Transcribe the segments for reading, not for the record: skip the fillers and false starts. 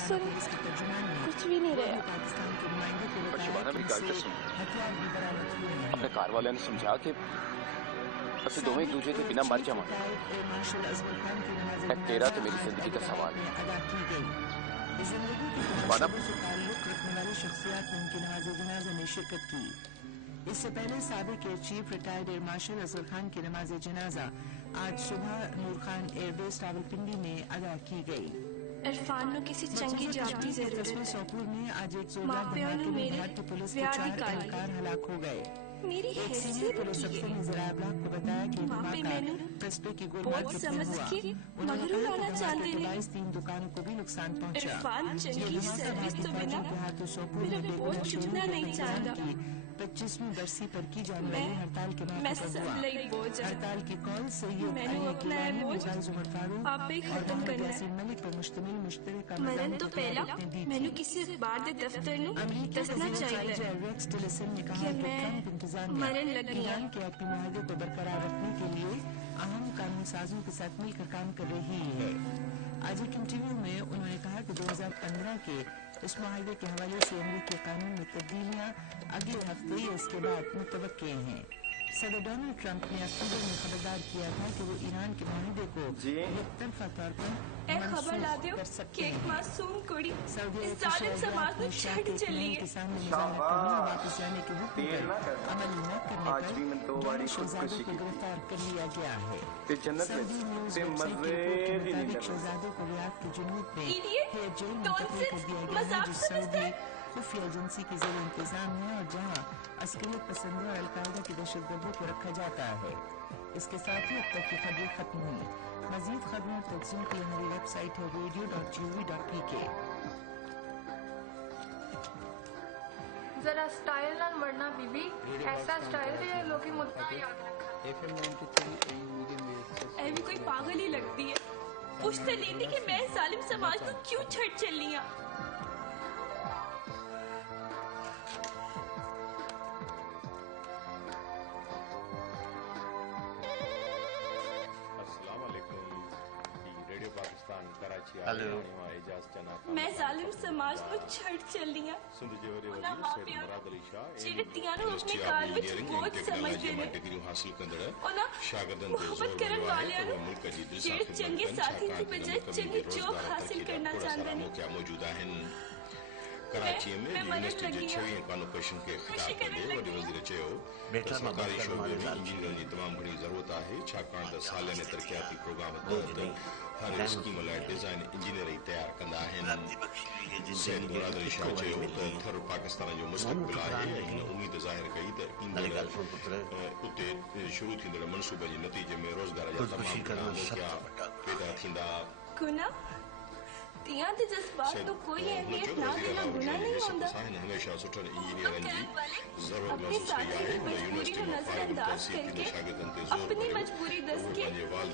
सुन कुछ भी नहीं रहा। पर शिवाना मेरी गल तो सुन। अपने घर वाले ने समझा कि असि दोवें एक दूजे के बिना मर जावांगे। तेरा तो मेरी जिंदगी का सवाल है। शिवाना इससे पहले साबिक air chief retired air marshal Asghar Khan की नमाज जनाजा आज सुबह नूर खान एयरबेस रावलपिंडी में अदा की गई। इरफान नु किसी चंगी जाब की जरूरत है। सोपुर में आज एक जोरदार धमाके में भारतीय पुलिस के 4 एहलकार हलाक हो गए। मेरी एक सीनियर पुलिस अफसर ने जरा अब्लाग को बताया कि धमाका प्रेसपे की गोल मार्केट में हुआ। उन्होंने कहा कि धमाके के बाईस 3 दुकानों को भी नुकसान पहुंचा। ये धमाका भारतीय फौजियों के हाथों सोपुर में बेगम शोरूम की 25वीं बरसी पर की जाने वाली हड़ताल के मौके पर हुआ। हड़ताल की कॉल सहयोग उमर फारूक और यासीन मलिक पर मुश्तमिल मुश्तरका मरन तो पहला मैंने किसी अखबार के दफ्तर नु दसना चाहिए कि मैं मरन लगी ईरान के एपी माहदे को बरकरार रखने के लिए अहम कानून साजों के साथ मिलकर काम कर रही है। आज एक इंटरव्यू में उन्होंने कहा कि 2015 के इस माहदे के हवाले से अमरीकी कानून में तब्दीलियां अगले हफ्ते या इसके बाद मुतवक्के हैं। सदर डोनाल्ड ट्रंप ने अक्टूबर में खबरदार किया था कि वो ईरान के माहदे को एकतरफा तौर पर खबर ला दो कि एक मासूम कुड़ी इस जालिम समाज में छड़ चली है। के सामने मुजाहरा करने और वापस जाने के हुक्म पर अमल न करने पर 11 शहजादों को गिरफ्तार कर लिया गया है। सऊदी न्यूज वेबसाइट की रिपोर्ट के मुताबिक शहजादों को रियाद के जुनूब में हेयर जेल मुंतकिल कर दिया गया है, जो सऊदी खुफिया एजेंसी के ज़रिए इंतजाम है और जहां अस्करियत पसंदों और अलकायदा के दहशतगर्दों को रखा जाता है। इसके साथ ही अब तक की खबरें खत्म हुई। मजीद खबरों और तफसील के लिए हमारी वेबसाइट है radio.gov.pk। जरा स्टाइल ना मरना बीबी, ऐसा स्टाइल दे लोग की मुद्दा याद रखा। ऐवी कोई पागल ही लगती है। पूछते लेती कि मैं जालिम समाज को क्यों छड़ चली आ। मैं जालिम समाज को छड़ चली आ। ना माफिया जेड़े तियां नु अपने कार विच बहुत समझदे ने और ना मोहब्बत करन वाले जेड़े चंगे साथी की बजाय चंगी चौक हासिल करना चाहते ने। कराची में यूनिवर्सिटी जे 6वीं कॉन्वोकेशन के खिताब कंदे वॾे वज़ीर चयो त सरकारी शोबे में इंजीनियरनि जी तमामु घणी ज़रूरत आहे, छाकाणि त सालियाने तरक़ियाती प्रोग्राम तहत हर स्कीम लाइ डिज़ाइन इंजीनियर ई तयारु कंदा आहिनि। सैयद मुराद अली शाह चयो त थर पाकिस्तान जो मुस्तक़बिल आहे ऐं हिन उमेद ज़ाहिर कई त ईंदड़ उते शुरू थींदड़ मनसूबे जे नतीजे में रोज़गार जा तमामु घणा मौक़ा पैदा थींदा। तियां दे जज्बात तो कोई अहमियत ना देना गुनाह नहीं होंदा। हमेशा सुठे इंजीनियरनि जी ज़रूरत अपने महसूस कई आहे। साथी मजबूरी को नजरअंदाज करके अपनी मजबूरी दस के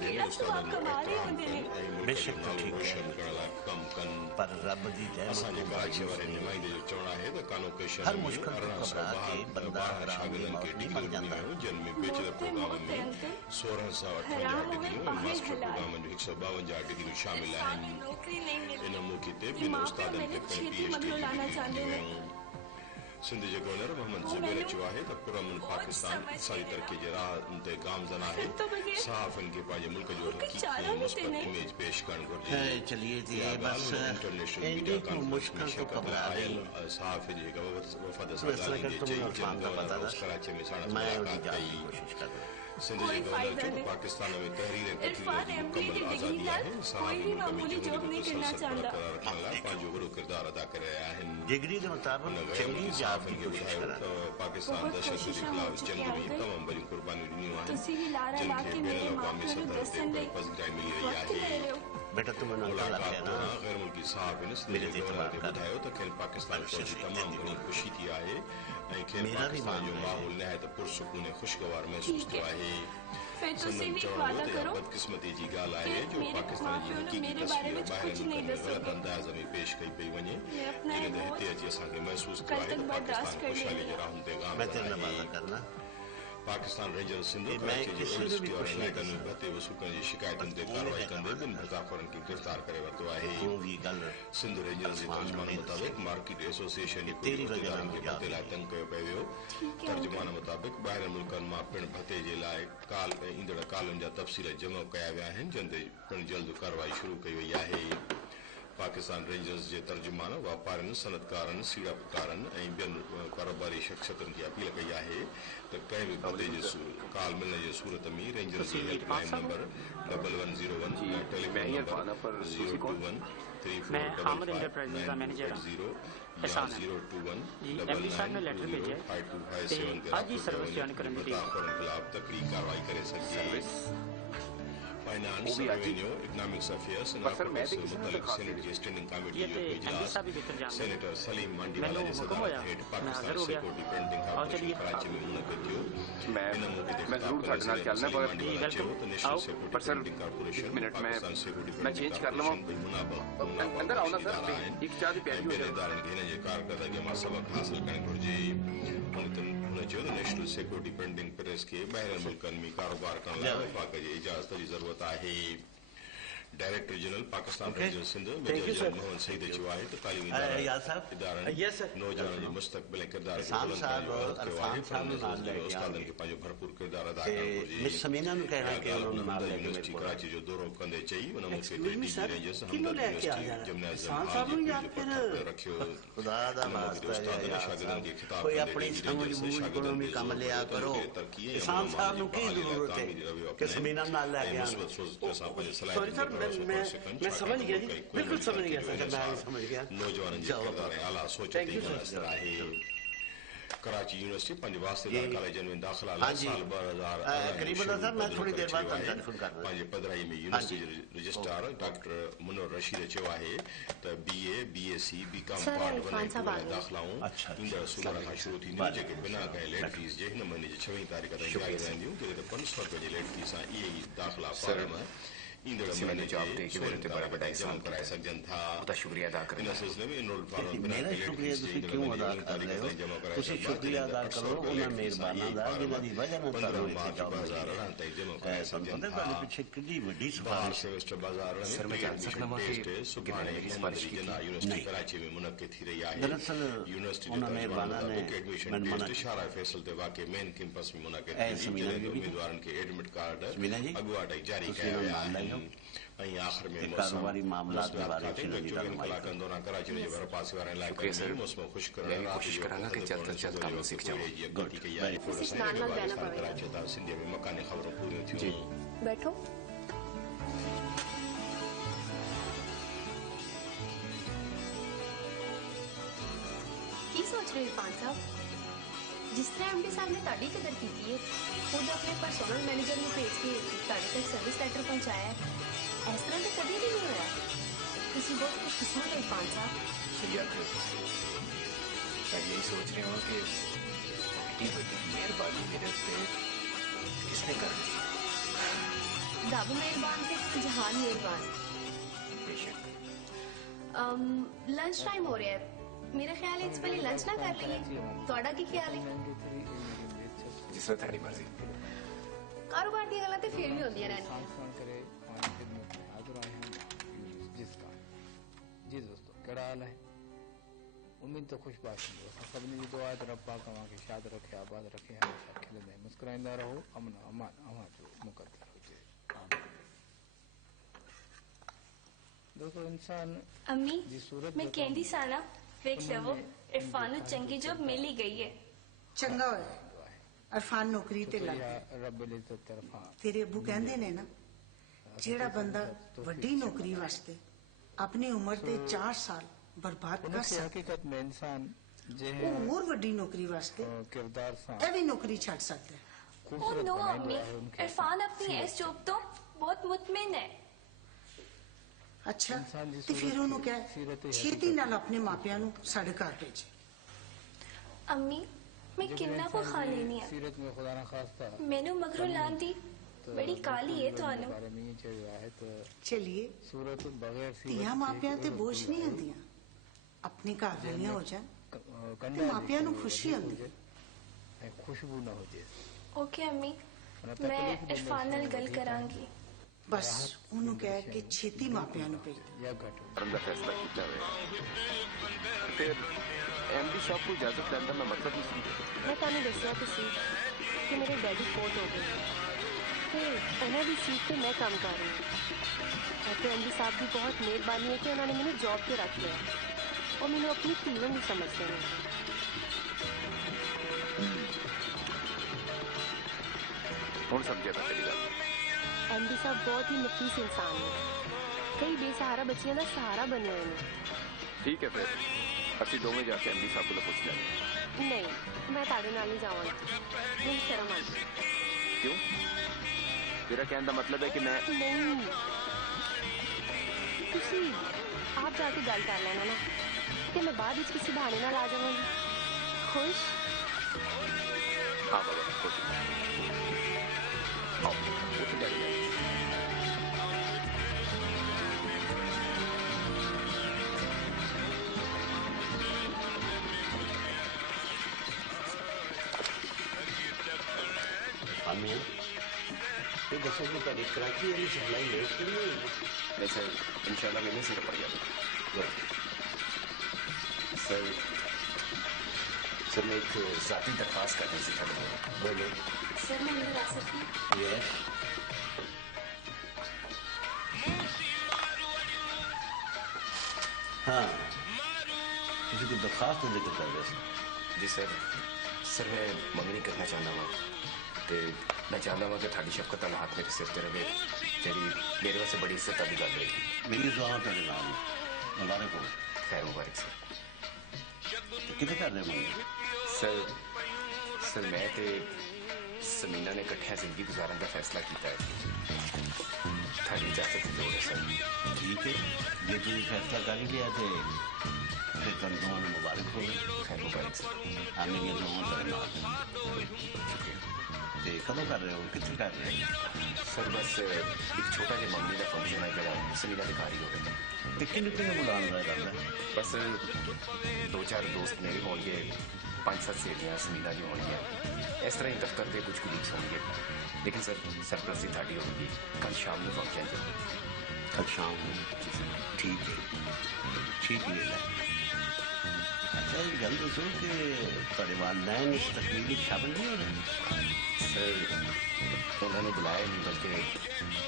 केड़ा सवाब कमा रहे होंदे ने। बेशक रोशन करण लाइ कम कनि, पर रब जी असांजे कराची वारे नुमाइंदे जो चवणु आहे त कॉन्वोकेशन हर मुश्किल को घबरा के बंदा शागिर्दनि खे डिग्रियूं ॾिनियूं वियूं, जिन में बैचलर प्रोग्राम में 1658 डिग्रियूं ऐं मास्टर प्रोग्राम में 152 डिग्रियूं शामिल आहिनि। नौकरी नहीं मिली। इन मौके ते ॿिनि उस्तादनि खे PhD डिग्रियूं। सिंध जे गवर्नर मोहम्मद ज़ुबैर चयो आहे त पुरअमन पाकिस्तान इक़्तिसादी तरक़ी जे राह ते गामज़न आहे। सहाफ़ियुनि खे पंहिंजे मुल्क जो हक़ीक़ी मुस्बत इमेज पेश करणु घुरिजे। चलिए जी बस इंटरनेशनल मीडिया कॉन्फ्रेंस में शिरकत लाइ आयल सहाफ़ी जे हिक वफ़द सां ॻाल्हाईंदे चई कराची में साण मुलाक़ात कई। सिंध जे गवर्नर चयो त पाकिस्तान में तहरीर ऐं तक़रीर जी मुकमल आज़ादी आहे। सहाफ़ी मुल्क में जमहूरी को तसलसल बरक़रार रखण लाइ पंहिंजो वॾो किरदारु अदा करे रहिया आहिनि। डिग्री के मुताबिक चंगी जाब की खे कोशिश ॿुधायो करा त पाकिस्तान दहशतगर्दी ख़िलाफ़ जंग में तमामु वॾियूं क़ुर्बानियूं ॾिनियूं आहिनि, जिन खे बैन अल-अक़वामी सतह ते बड़ी पज़िराई मिली रही आहे। बेटा तुम्हें नौकर लग मुलाक़ात गया ना। दौरान गैर मुल्की सहाफ़ियुनि सिंध जे गवर्नर खे ॿुधायो त खेनि पाकिस्तान फौज जी तमामु घणी ख़ुशी थी आहे ऐं खेनि पाकिस्तान जो माहौल निहायत पुरसुकून ऐं ख़ुशगवार महसूस थियो आहे। फिर तुसी संदन भी चवणु वादा हो त करो बदकिस्मती जी ॻाल्हि आहे जो मेरे पाकिस्तान जी माउ-पीउ ने हक़ीक़ी मेरे बारे तस्वीर में ॿाहिरि कुछ मुल्कनि नहीं में दसो। ग़लति अंदाज़ में पेश कई पई वञे, मैं अपना जिन ते मौत हिते अची असांखे महसूस कल थियो आहे तक त बर्दाश्त पाकिस्तान कर ख़ुशहाली लेंगे। जे राहुनि ते मैं तेरे गामज़न नवाजा आहे। करना पाकिस्तान रेंजर सिंध मैं कराची जे किसी ओल्ड से भी सिटी और कुछ नहीं इलाइक़नि में भते वसूखनि जी शिकायतुनि ते कार्रवाई कंदे ॿिनि मुताफ़रनि खे गिरफ़्तार करे वरितो आहे। तू भी गल सिंध रेंजर्स जे तर्जुमान मुताबिक मार्केट एसोसिएशन तेरी वजह के भते लाइ तंग कयो पियो तर्जुमान मुताबिक ॿाहिरि मुल्कनि मां पिण भते जे लाइ ईंदड़ कालनि जा तफ़सील जमा कया विया आहिनि जिन ते पिण जल्द कार्रवाई शुरू कई वई आहे पाकिस्तान रेंजर्स जे तर्जुमान वापारियुनि सनतकारनि सीड़पकारनि ऐं ॿियनि कारोबारी शख़्सियतुनि खे अपील कई आहे त कंहिं बि भते जे काल मिलण जे सूरत में रेंजर्स जी हेल्पलाइन नंबर 1101 टेलीफोन नंबर 021 मैं हामिद इंटरप्राइजेज का मैनेजर हूँ एहसान है जी एमडी साहब ने लेटर भेजा ते आज ही सर्विस ज्वाइन करने दी खिलाफ तकड़ी कार्रवाई करे सकती है finance revenue economics affairs and मुतालिक सेनेट की स्टैंडिंग कमेटी ये जो एमडी इजलास साहब भी बेहतर जानते सेनेटर सलीम मंडी मैंने वाला जैसे हुक्म होया हेड मैं पाकिस्तान हाजिर हो गया सिक्योरिटी पेंटिंग आओ कॉर्पोरेशन चलिए कराची में मुनक़िद थियो मैं इन मौके ते मैं जरूर खिताब साढ़े नाल चलना पर जी, वेलकम। नेशनल आओ। सिक्योरिटी पर सर, पेंटिंग कॉर्पोरेशन एक मिनट में- पाकिस्तान सिक्योरिटी मैं चेंज कर लूँ मुनाफा अंदर आओ ना सर एक चाय दी प्याली हो जाए बेदारनि खे हिन जे कारकर्दगी मां सबक़ हासिल करणु घुरिजे हुन चयो त नेशनल सिक्योरिटी प्रिंटिंग प्रेस खे ॿाहिरि मुल्कनि में कारोबार करण लाइ वफ़ाक़ जी इजाज़त जी ज़रूरत आहे director general Pakistan rangers Sindh major general Mohammad Saeed चयो आहे त तालीमी याद साहब इदारनि Yes, sir. नौजवाननि जे मुस्तक़बिल ऐं किरदार खे इरफान बुलंद साहब करण और जो कयो आहे इरफान साहब ने नाम ले उस्तादनि खे पंहिंजो भरपूर किरदार अदा ते करणु घुरिजे मिस समीना ने कहना कि उन्होंने नाम लेके मेरे यूनिवर्सिटी को कराची जो दौरो कंदे चई उन मौके Excuse ते me, डीजी sir. रेंजर्स किन्हों हमदर्द लेके आ यूनिवर्सिटी जाना? जिम्नाजियम इरफान हाल साहब जी या जो फिर पटक रखियो खुदा दा उन मौके ते वास्ता उस्तादनि या शागिर्दनि खे खिताब कोई कंदे अपनी डीजी समझ रेंजर्स बूझ शागिर्दनि कोई खे काम ज़ोर लिया ॾिनो करो त तरक़ी ऐं किसान अमन साहब नु जी की बहाली लाइ जरूरत तामीरी रवैयो है कि समीना नाल ऐं लेके मुस्बत सोच सां पंहिंजे सॉरी सलाहियतुनि सर ते भरोसो करे सघनि मैं समझ गया जी बिल्कुल समझ गया सर मैं छाकाणि समझ गया नौजवाननि जे जाओ। किरदार ऐं आला सोच Thank ते you, घणो sir. असरु आहे कराची यूनिवर्सिटी पंहिंजे वास्तेदार जी। कॉलेजनि में दाख़िला हाँ लाइ जी। साल 2018 करीबन सर मैं थोड़ी देर बाद टेलीफोन कर पंहिंजे पधराई में यूनिवर्सिटी जे रजिस्ट्रार डॉक्टर मुनवर रशीद चयो आहे त BA BSc BCom sir, part Irfan 1 ऐं 2 साहब आ लाइ गए। दाख़िलाऊं अच्छा, ईंदड़ सूमर खां शुरू थींदियूं जेके बिना कंहिं लेट फीस जे हिन महीने जी 6 तारीख़ ताईं जारी रहंदियूं जेके त 500 रुपए जी लेट फीस सां इहे ई दाख़िला फॉर्म ईंदड़ इसी मैंने महीने जवाब जे दे के 16 मेरे ते बड़ा बड़ा तारीख़ एहसान जमा कराए सघजनि था ਉਹਦਾ ਸ਼ੁਕਰੀਆ ਅਦਾ इन ਕਰਨਾ सिलसिले में इनरोल फॉर्म बिना मेरा कंहिं लेट शुक्रिया फीस जे तुसी ईंदड़ क्यों महीने अदा जी 19 कर तारीख़ रहे हो ताईं जमा कराए तुसी सघिबा शुक्रिया अदा जंहिं करो ते उन्हें 800 मेहरबाना दा जिन्हां दी वजह नाल 15 तानू मार्च इत्ते 2018 ताईं जमा कराए सघजनि पता था है पीछे कितनी बड़ी बाहर सिफारिश सेमेस्टर बाजार में सर, मैं जान सकता हूँ कि सुभाणे कितनी मोहम्मद सिफारिश अली की जिन्ना थी? यूनिवर्सिटी नहीं। कराची में मुनक़िद थी रही आहे दरअसल यूनिवर्सिटी उन मेहरबाना ने एडमिशन मन मना टेस्ट शारा फैसल ते वाक़े मेन कैंपस में मुनक़िद ऐं थी समीना जॾहिं जी त बि? उम्मीदवारनि खे एडमिट कार्ड समीना जी? अॻुवाट जारी तुसी कया हुन विया नाल लाइयो। आहिनि ऐं आख़िर में एक कारोबारी मामलात के बारे में खाते जी 24 रहनुमाई कलाकनि दौरान कराची जे भर पासे वारे इलाइक़नि शुक्रिया, सर। में मौसम ख़ुश्क मैं भी कोशिश करांगा कि जल्द से जल्द काम सीख जाऊं। Good. Very good. इसी स्नान में जाना पड़ेगा। कराची था सिंध में मकानी ख़बरूं पूरियूं जी थियूं बैठो की सोच रहे हो इरफान साहब जिस तरह एमडी साहब ने ਤੁਹਾਡੀ ਕਦਰ ਕੀਤੀ ਹੈ ਖੁਦ ਆਪਣੇ ਪਰਸਨਲ ਮੈਨੇਜਰ ਨੂੰ ਭੇਜ ਕੇ ਤੁਹਾਡੇ ਤੱਕ ਸਰਵਿਸ ਲੈਟਰ ਪਹੁੰਚਾਇਆ ਹੈ ਇਸ ਤਰ੍ਹਾਂ ਤਾਂ ਕਦੀ ਵੀ ਨਹੀਂ ਹੋਇਆ ਤੁਸੀਂ ਬਹੁਤ ਖੁਸ਼ਕਿਸਮਤ ਹੋ इरफान साहब याद रखो मैं यही सोच रहा हूँ कि इतनी बड़ी मेहरबानी मेरे पे किसने कर दी रब मेहरबान ते जहान मेहरबान बेशक लंच टाइम हो रहा है मेरा ख्याल है इस पहले लंच ना कर लइए ਤੁਹਾਡਾ ਕੀ ਖਿਆਲ ਹੈ जिस तरह तेरी मर्जी ਕਾਰੋਬਾਰ ਦੀਆਂ ਗੱਲਾਂ ਤੇ ਫੇਰ ਵੀ ਹੁੰਦੀਆਂ ਰਹਿਣੀਆਂ जी दोस्तों कड़ा हाल है उम्मीद तो खुश बात सभी जी दुआ है रब पाक तव्हां खे शाद रखे आबाद रखे हमेशा खिलंदे मुस्कुराईंदा रहो अमन अमान अवां जो मुक़द्दर हुजे दोस्तों इंसान अम्मी जी सूरत मैं कहंदी सा ना वेख लवो इरफान नु चंगी जॉब मिल ही गई है ਚੰਗਾ ਹੋਇਆ ਅਰਫਾਨ ਨੌਕਰੀ ਤੇ ਲੱਗ ਗਿਆ रब इज्जत तरफा ਤੇਰੇ ਅੱਬੂ ਕਹਿੰਦੇ ਨੇ ਨਾ ਜਿਹੜਾ ਬੰਦਾ ਵੱਡੀ ਨੌਕਰੀ ਵਾਸਤੇ ਆਪਣੀ ਉਮਰ ਦੇ 4 ਸਾਲ ਬਰਬਾਦ ਕਰ उनकी ਸਕਦਾ हकीकत में इंसान जे ਉਹ ਹੋਰ ਵੱਡੀ ਨੌਕਰੀ ਵਾਸਤੇ किरदार सा ਇਹ ਵੀ ਨੌਕਰੀ ਛੱਡ ਸਕਦਾ ਹੈ। ओ खूबसूरत नो बनाई अम्मी हुआ है उनके इरफान अपनी इस जॉब तो बहुत मुतमिन है ਅੱਛਾ ਇਨਸਾਨ ਦੀ ਤੇ ਫਿਰ ਸੂਰਤ ਉਹਨੂੰ ਸੀਰਤ ਕਹਿ ਹੈ ਛੇਤੀ ਨਾਲ ਆਪਣੇ ਮਾਪਿਆਂ ਨੂੰ ਸਾਡੇ ਘਰ ਭੇਜ अम्मी मैं किन्ना को खा लेनी है सीरत में खुदा ना खास्ता मैनू मगरू लांदी बड़ी काली है थानू बारे में ये चाहिए है तो ਚਲਿਏ सूरत बगैर ਧੀਆਂ ਮਾਪਿਆਂ ਤੇ ਬੋਝ ਨਹੀਂ ਹੁੰਦੀਆਂ ਆਪਣੇ ਘਰ ਵਾਲੀਆਂ ਹੋ ਜਾਣ ਤੇ ਮਾਪਿਆਂ ਨੂੰ ਖੁਸ਼ੀ ਹੁੰਦੀ ਹੈ। खुशबू ना हो जाए ओके अम्मी मैं इरफान नाल गल करांगी ਬਸ ਉਹਨੂੰ ਕਹਿ ਕੇ ਛੇਤੀ ਮਾਪਿਆਂ ਨੂੰ ਭੇਜ ਦੇ। ਕਰਨ ਦਾ ਫੈਸਲਾ ਕੀਤਾ ਹੋਇਆ ਫਿਰ ਐਮਡੀ ਸਾਹਿਬ ਕੋਲ ਇਜਾਜ਼ਤ ਲੈਣ ਦਾ ਮੈਂ ਮਤਲਬ ਨਹੀਂ ਸਮਝਿਆ। ਮੈਂ ਤੁਹਾਨੂੰ ਦੱਸਿਆ ਤੁਸੀਂ ਕਿ ਮੇਰੇ ਡੈਡੀ ਫੋਟ ਹੋ ਗਏ ਤੇ ਉਹਨਾਂ ਦੀ ਸੀਟ ਤੇ ਮੈਂ ਕੰਮ ਕਰ ਰਹੀ ਹਾਂ ਅਤੇ ਐਮਡੀ ਸਾਹਿਬ ਦੀ ਬਹੁਤ ਮਿਹਰਬਾਨੀ ਹੈ ਕਿ ਉਹਨਾਂ ਨੇ ਮੈਨੂੰ ਜੌਬ ਤੇ ਰੱਖ ਲਿਆ। ਉਹ ਮੈਨੂੰ ਆਪਣੀ ਧੀਵਨ ਨਹੀਂ ਸਮਝਦੇ ਨੇ। ਹੁਣ ਸਮਝਿਆ ਮੈਂ ਤੇਰੀ ਗੱਲ। ਐਮਡੀ ਸਾਹਿਬ ਬਹੁਤ ਹੀ ਨਫੀਸ ਇਨਸਾਨ ਨੇ। ਕਈ ਬੇਸਹਾਰਾ ਬੱਚਿਆਂ ਦਾ ਸਹਾਰਾ ਬਣੇ ਹੋਏ ਨੇ। ਠੀਕ ਹੈ ਫਿਰ ਅਸੀਂ ਦੋਵੇਂ ਜਾ ਕੇ ਐਮਡੀ ਸਾਹਿਬ ਕੋਲ ਪੁੱਛ ਲੈਂਦੇ। ਨਹੀਂ, ਮੈਂ ਤੁਹਾਡੇ ਨਾਲ ਨਹੀਂ ਜਾਵਾਂਗੀ। ਮੈਨੂੰ ਸ਼ਰਮ ਆਉਂਦੀ। ਕਿਉਂ? ਤੇਰਾ ਕਹਿਣ ਦਾ ਮਤਲਬ ਹੈ ਕਿ ਮੈਂ ਨਹੀਂ, ਤੁਸੀਂ ਆਪ ਜਾ ਕੇ ਗੱਲ ਕਰ ਲੈਣਾ ਨਾ ਤੇ ਮੈਂ ਬਾਅਦ ਵਿੱਚ ਕਿਸੇ ਬਹਾਨੇ ਨਾਲ ਆ ਜਾਵਾਂਗੀ। ਖੁਸ਼? हाँ बाबा खुश आओ उठ जाइए। हमें तो दसो कि तारीख कराची वाली सप्लाई लेट क्यों नहीं हुई? नहीं सर इंशाल्लाह मैंने सिर पड़ गया सर। सर मैं एक ज़ाती दरख्वास्त करनी थी था। बोलो सर, मैं अंदर आ सकती हूँ? यस हाँ किसी को दरखास्त जिक्र कर रहे जी सर। सर मैं मंगनी करना चाहता हूँ तो मैं चाहता हूँ कि थाड़ी शफकत वाला हाथ मेरे सिर ते रहे तेरी मेरे वास्ते बड़ी इज्जत वाली गल रहेगी। मेरी दुआ तेरे नाम मुबारक हो। खैर मुबारक सर। कितने कर रहे हो मंगनी? सर मैं ते समीना ने इकट्ठे जिंदगी गुजारन का फैसला किया है। थाड़ी इजाजत की लोड़ है सर। ठीक है जे तुम फैसला कर ही लिया थे फिर तुम दोनों ने मुबारक हो। खैर मुबारक सर। हाँ मेरी दोनों तेरे नाम। ते कदों कर रहे हो कितने कर रहे हो? सर बस एक छोटा जिहा मंगनी का फंक्शन है जरा समीना के घर ही हो गया। किन्ने किन्ने बुलाने का इरादा है? बस 2-4 दोस्त मेरे होंगे, 5-7 सहेलियां समीना दी होंगी। इस तरह ही दफ्तर के कुछ कुलीग्स होंगे। लेकिन सर सरप्रस्ती थाड़ी होगी कल शाम को फंक्शन है। कल शाम को? ठीक है ठीक है। अच्छा एक गल दसो कि तुहाडे वालिदैन इस तकरीर में शामिल नहीं हो रहे? सर उन्होंने बुलाया नहीं बल्कि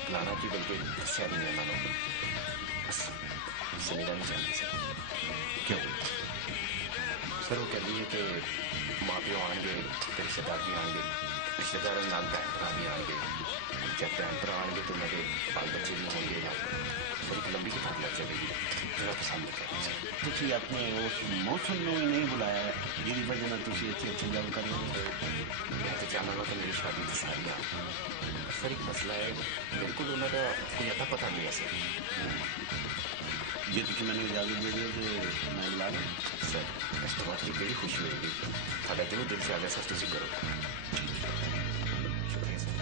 बुलाना की बल्कि दस्या नहीं उन्होंने। बस समीना नहीं चाहती सर। क्यों? सर वो कहती है कि माँ प्यो आएंगे तो रिश्तेदार भी आएंगे, रिश्तेदारों के नाल भैन भरा भी आएंगे। जब भैन भरा आएंगे तो मेरे बाल बच्चे भी होंगे ना। सर एक लंबी किताब लग जाएगी मेरा पसंद है सर। तुसी अपने उस मौसम में नहीं बुलाया जिसकी वजह से तुसी इतने अच्छे गल कर रहे हो। मैं तो चाहना था मेरी शादी की सारी आ सर। एक मसला है बिल्कुल उन्होंने कोई अता पता नहीं है सर। जे तुसी मैंने इजाजत दे दियो तो मैं बुला लूँ सर। इस तो बात की बड़ी खुशी होगी। साढ़ा जो दिल से आ गया सर तुसी करो। शुक्रिया सर।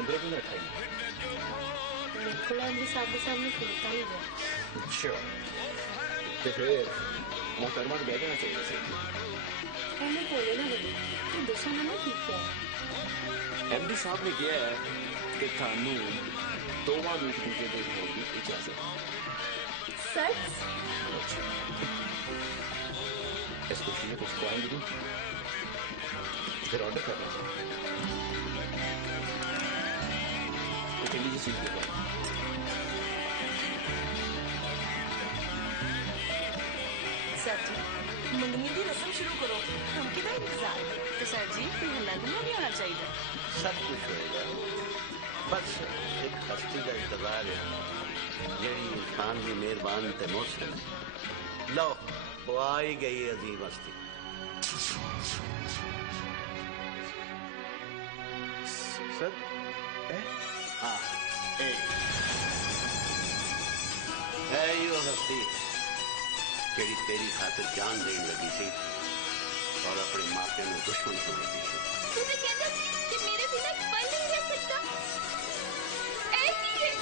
अंदर भी ना खाइए। थोड़ा एमडी साहब के सामने खिलता ही गया। अच्छा तो फिर मोहतरमा को बैठना चाहिए सर। उन्हें बोले ना बोले तो दूसरा नंबर ठीक है। एमडी साहब ने किया है कि थानू दोवां नूं एक दूजे दे होण दी इजाजत। सच? इस खुशी में कुछ खुआएंगे नहीं फिर ऑर्डर करना चाहिए। तो चलिए चीज देखो। सर जी मंगनी की रस्म शुरू करो। हम किदा इंतजार तो सर जी कोई हल्ला गुल्ला नहीं होना चाहिए। सब कुछ होएगा बस एक हस्ती का इंतजार है जड़ी इंसान भी मेहरबान ते मोहसिन। लो वो आ ही गई अजीम हस्ती। सर हाँ है यो हस्ती जेड़ी तेरी खातिर जान देने लगी थी और अपने मापे में दुश्मन समझती है। तुझे कहता कि मेरे बिना एक पल नहीं रह सकता। ऐसी है।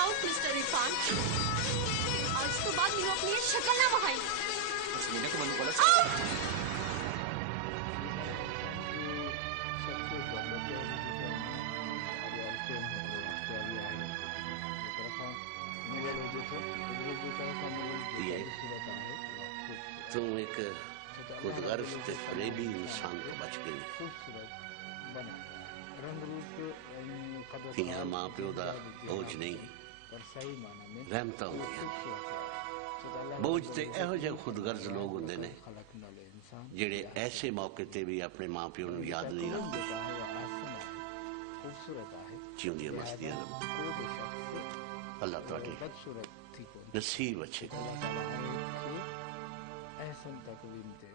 आओ मिस्टर इरफान, आज तो बाद में अपनी शक्ल ना बहाई। मीना को मनु बोला तुम एक खुदगर्ज ते फरेबी इंसान को बच गई। धीआं मां प्यो दा बोझ नहीं, रहमतां होंदियां। बोझ ते इहो ਜਿਹੇ खुदगर्ज लोग हुंदे ने ਜਿਹੜੇ ऐसे मौके ते भी अपने मां प्यो ਨੂੰ याद नहीं रखते। जिउंदियां मस्तियां रहो। अल्लाह तुहाडे नसीब अच्छे एहसन तकवीम ते